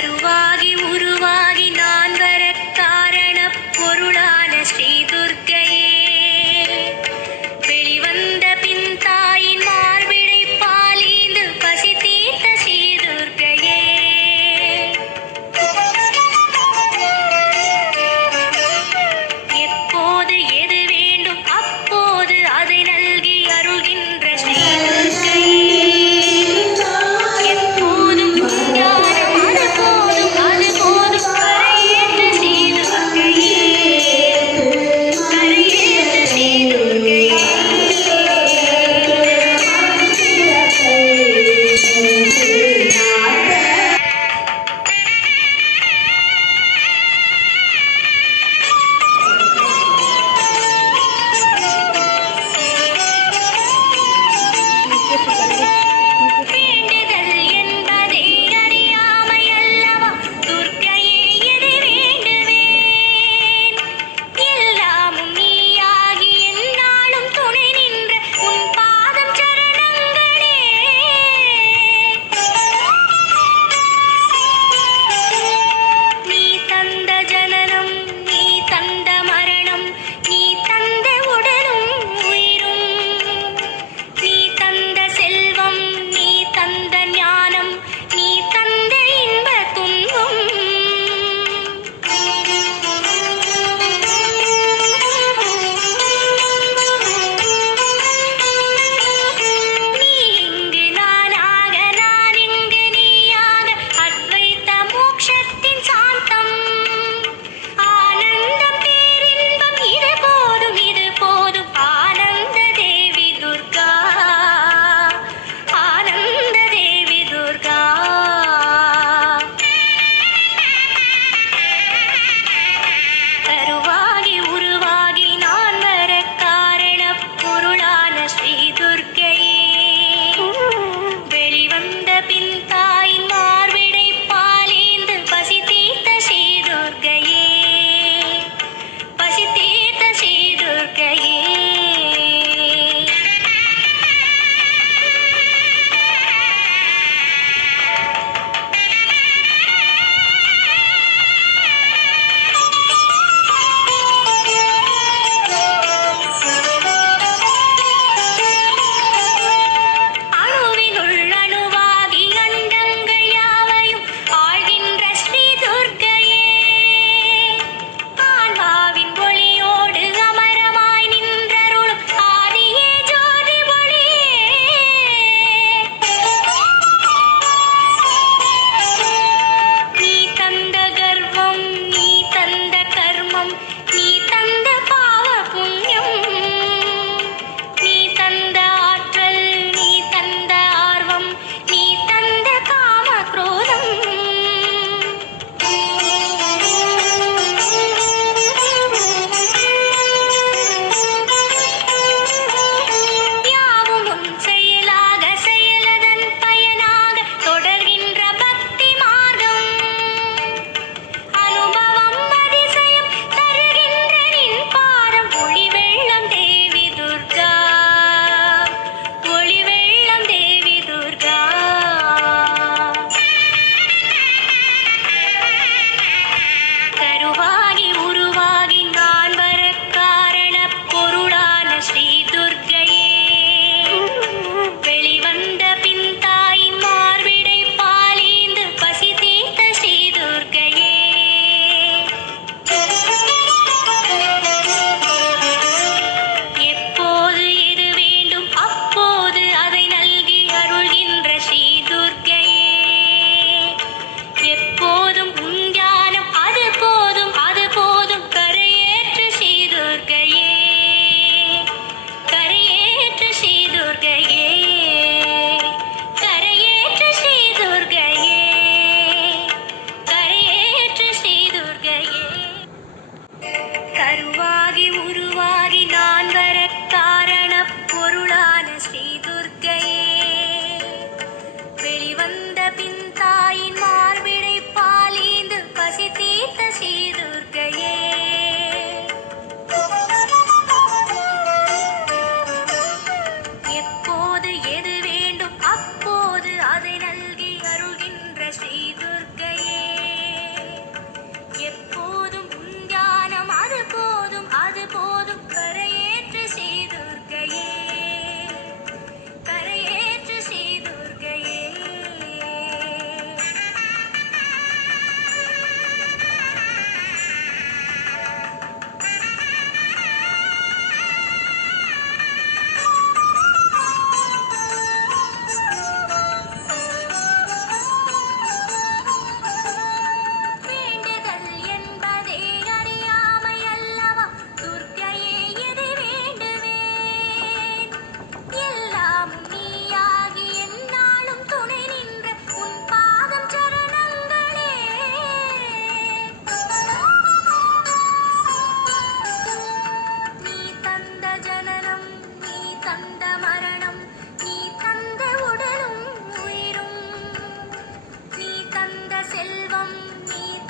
கருவாகி உருவாகி நான் வர காரண பொருளான ஸ்ரீ துர்க்கையே, வெளிவந்த பின் தாயின் மார்பிடை பாலீந்து பசி தீர்த்த ஸ்ரீ துர்க்கையே, எப்போது எது வேண்டும் அப்போது அதை நல்கி அருள்கின்ற ஸ்ரீ துர்க்கையே, எப்போதும் ஞானம் அது போதும்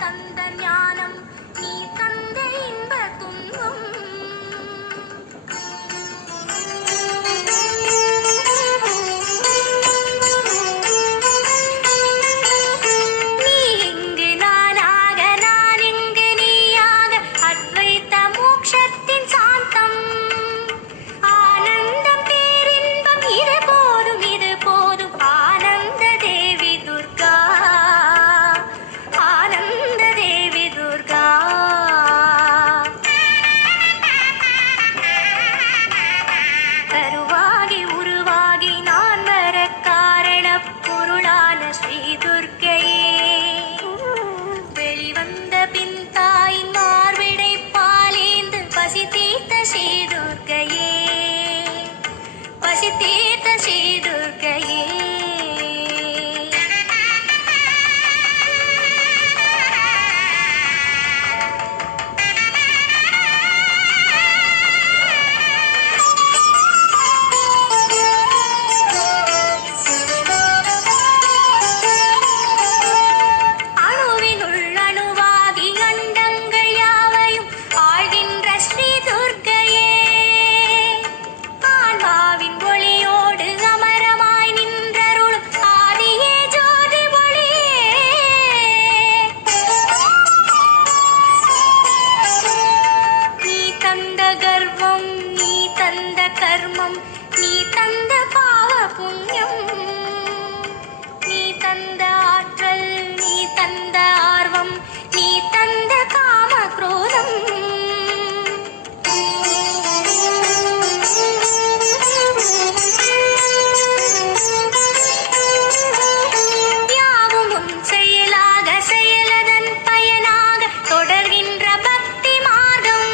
தந்த ஞானம் நீ தந்த இன்ப துன்பம் நீ இங்கு நானாக நான் இங்கு நீயாக அத்வைத மோட்சத்தின் சாந்தம் ஆனந்தம் பேரின்பம் இது போதும் ஆனந்த தேவி துர்கா ஆனந்த தேவி துர்கா கருவாகி உருவாகி நான் வர காரணப் பொருளான ஸ்ரீ துர்க்கையே வெளிவந்த பின் தாயின் மார்பிடை பாலேந்து பசி தீர்த்த ஸ்ரீ துர்க்கையே பசி தீர்த்த ஸ்ரீ துர்க்கையே அணுவினுள் அணுவாகி அண்டங்கள் யாவையும் ஆழ்கின்ற ஸ்ரீ துர்க்கையே ஆன்மாவின் ஒளியோடு அமரமாய் நின்றருளும் ஆதியே ஜோதி ஒளியே நீ தந்த கர்வம் நீ தந்த கர்மம் நீ தந்த பாவ புண்ணியம் நீ தந்த ஆற்றல் நீ தந்த ஆர்வம் நீ தந்த காம குரோதம் யாவும் உன் செயலாக செயலதன் பயனாக தொடர்கின்ற பக்தி மார்க்கம்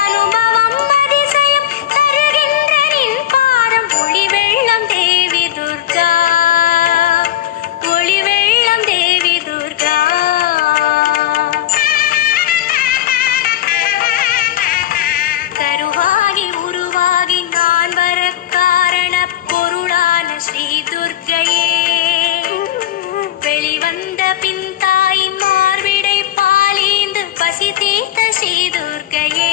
அனுபவம் அதிசயம் தருகின்ற நின் பாதம் ஒளி வெள்ளம் தேவி துர்கா ஒளி வெள்ளம் தேவி துர்கா கருவாகி உருவாகி நான் வர காரணப் பொருளான ஸ்ரீ துர்க்கையே வெளிவந்த பின் தாயின் மார்பிடை பாலேந்து பசி தீர்த்த ஸ்ரீ துர்க்கையே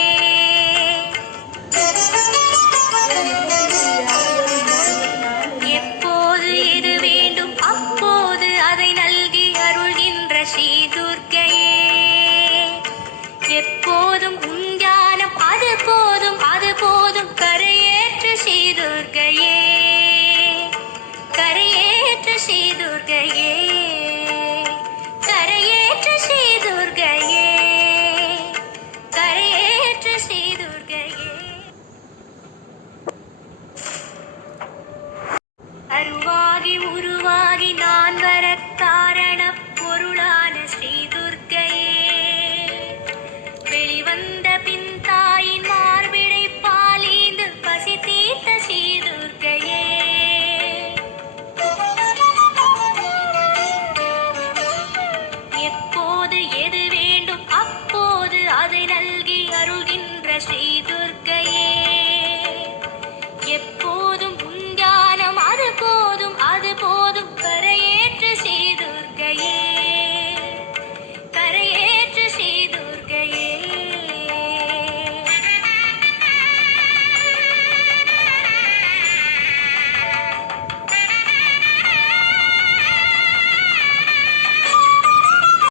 எப்போது எது வேண்டும் அப்போது அதை நல்கி அருள்கின்ற ஸ்ரீ துர்க்கையே எப்போதும் உன் ஞானம் அது போதும் கரையேற்று ஸ்ரீ துர்க்கையே கரையேற்று ஸ்ரீ துர்க்கையே கரையேற்று ஸ்ரீ துர்க்கையே கரையேற்று ஸ்ரீ துர்க்கையே அருவாகி உருவாகி நான் வர